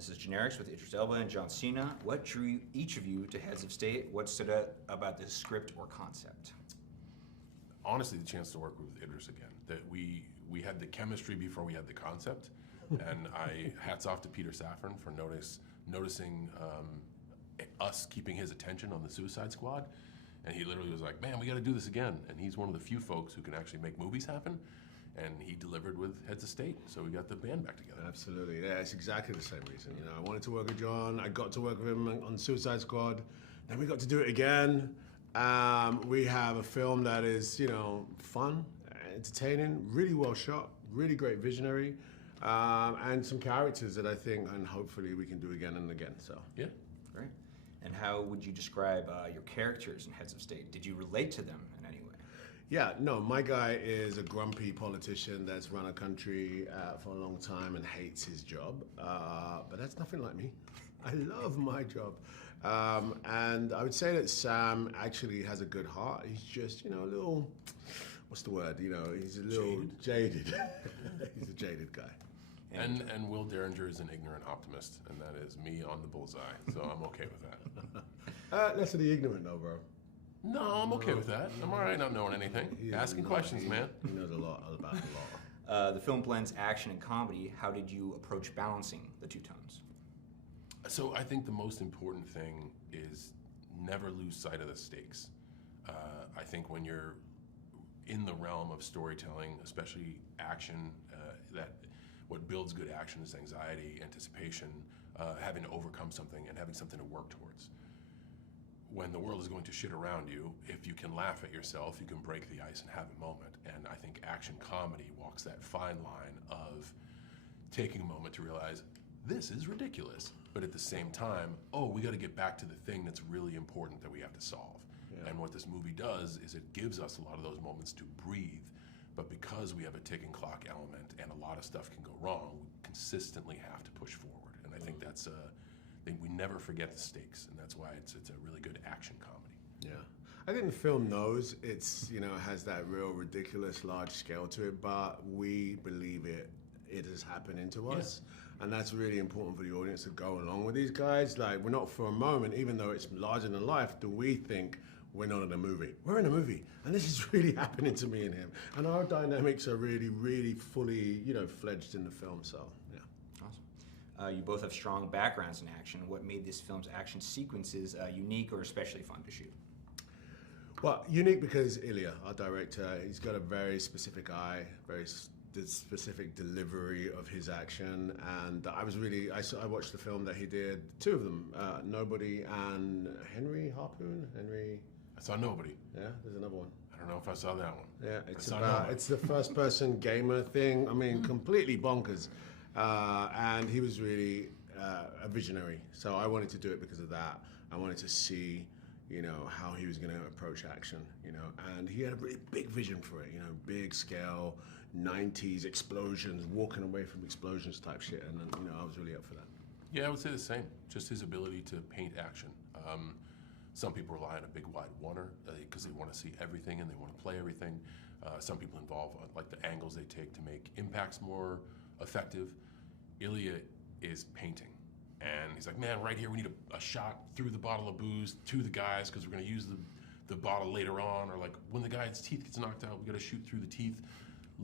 this is Generics with Idris Elba and John Cena. What drew each of you to Heads of State? What stood out about this script or concept? Honestly, the chance to work with Idris again. That we had the chemistry before we had the concept, and hats off to Peter Safran for noticing us keeping his attention on the Suicide Squad, and he literally was like, "Man, we got to do this again." And he's one of the few folks who can actually make movies happen. And he delivered with Heads of State, so we got the band back together. Absolutely, yeah, it's exactly the same reason. You know, I wanted to work with John. I got to work with him on Suicide Squad. Then we got to do it again. We have a film that is, you know, fun, entertaining, really well shot, really great visionary, and some characters that I think, and hopefully we can do again and again. So yeah, great. And how would you describe your characters in Heads of State? Did you relate to them in any way? Yeah, no, my guy is a grumpy politician that's run a country for a long time and hates his job. But that's nothing like me. I love my job. And I would say that Sam actually has a good heart. He's just, you know, a little, what's the word? You know, he's a little jaded. He's a jaded guy. And Will Derringer is an ignorant optimist, and that is me on the bullseye, so I'm okay with that. Less of the ignorant though, bro. No, I'm okay with that. I'm all right not knowing anything. Asking questions, man. He knows a lot about the law. The film blends action and comedy. How did you approach balancing the two tones? So I think the most important thing is never lose sight of the stakes. I think when you're in the realm of storytelling, especially action, that what builds good action is anxiety, anticipation, having to overcome something and having something to work towards. When the world is going to shit around you, if you can laugh at yourself, you can break the ice and have a moment. And I think action comedy walks that fine line of taking a moment to realize, this is ridiculous. But at the same time, oh, we got to get back to the thing that's really important that we have to solve. Yeah. And what this movie does is it gives us a lot of those moments to breathe. But because we have a ticking clock element and a lot of stuff can go wrong, we consistently have to push forward. And I think that's we never forget the stakes, and that's why it's a really good action comedy. Yeah, I think the film knows it's, you know, has that real ridiculous large scale to it, but we believe it is happening to us, and that's really important for the audience to go along with these guys. Like, we're not for a moment, even though it's larger than life, do we think we're not in a movie. We're in a movie, and this is really happening to me and him, and our dynamics are really, really fully, you know, fledged in the film. So yeah. You both have strong backgrounds in action. What made this film's action sequences unique or especially fun to shoot? Well, unique because Ilya, our director, he's got a very specific eye, very specific delivery of his action, and I watched the film that he did, two of them, Nobody and Henry Harpoon. I saw Nobody. Yeah, there's another one. I don't know if I saw that one. Yeah, it's the first person gamer thing. I mean, completely bonkers. And he was really a visionary. So I wanted to do it because of that. I wanted to see, you know, how he was going to approach action, you know, and he had a really big vision for it, you know, big scale, 90s explosions, walking away from explosions type shit. And then, you know, I was really up for that. Yeah, I would say the same. Just his ability to paint action. Some people rely on a big wide oneer because they want to see everything and they want to play everything. Some people involve like the angles they take to make impacts more effective. Ilya is painting, and he's like, man, right here we need a shot through the bottle of booze to the guys because we're going to use the bottle later on, or like when the guy's teeth gets knocked out, we got to shoot through the teeth.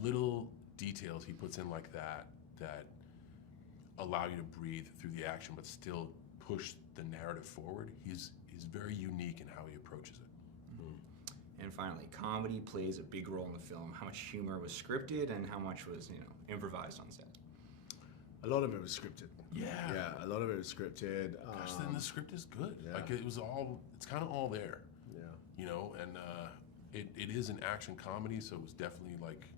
Little details he puts in like that allow you to breathe through the action but still push the narrative forward. He's very unique in how he approaches it. Mm-hmm. And finally, comedy plays a big role in the film. How much humor was scripted and how much was, you know, improvised on set? A lot of it was scripted. Yeah, a lot of it was scripted. Gosh, then the script is good. Yeah. Like it's kind of all there. Yeah. You know, and it is an action comedy, so it was definitely like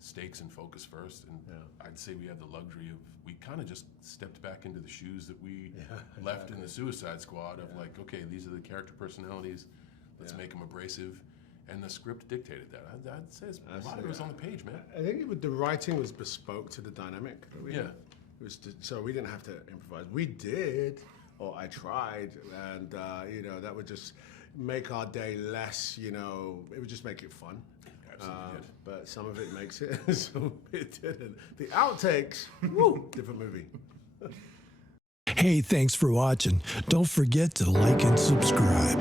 stakes and focus first. And I'd say we had the luxury of, we kind of just stepped back into the shoes that we left in the Suicide Squad of like, okay, these are the character personalities. Let's make them abrasive. And the script dictated that. I'd say a lot of it was on the page, man. I think the writing was bespoke to the dynamic that we had. It was so we didn't have to improvise. We did, or I tried, and you know, that would just make our day less, you know, it would just make it fun. Absolutely did. But some of it makes it, some of it didn't. The outtakes, woo, different movie. Hey, thanks for watching. Don't forget to like and subscribe.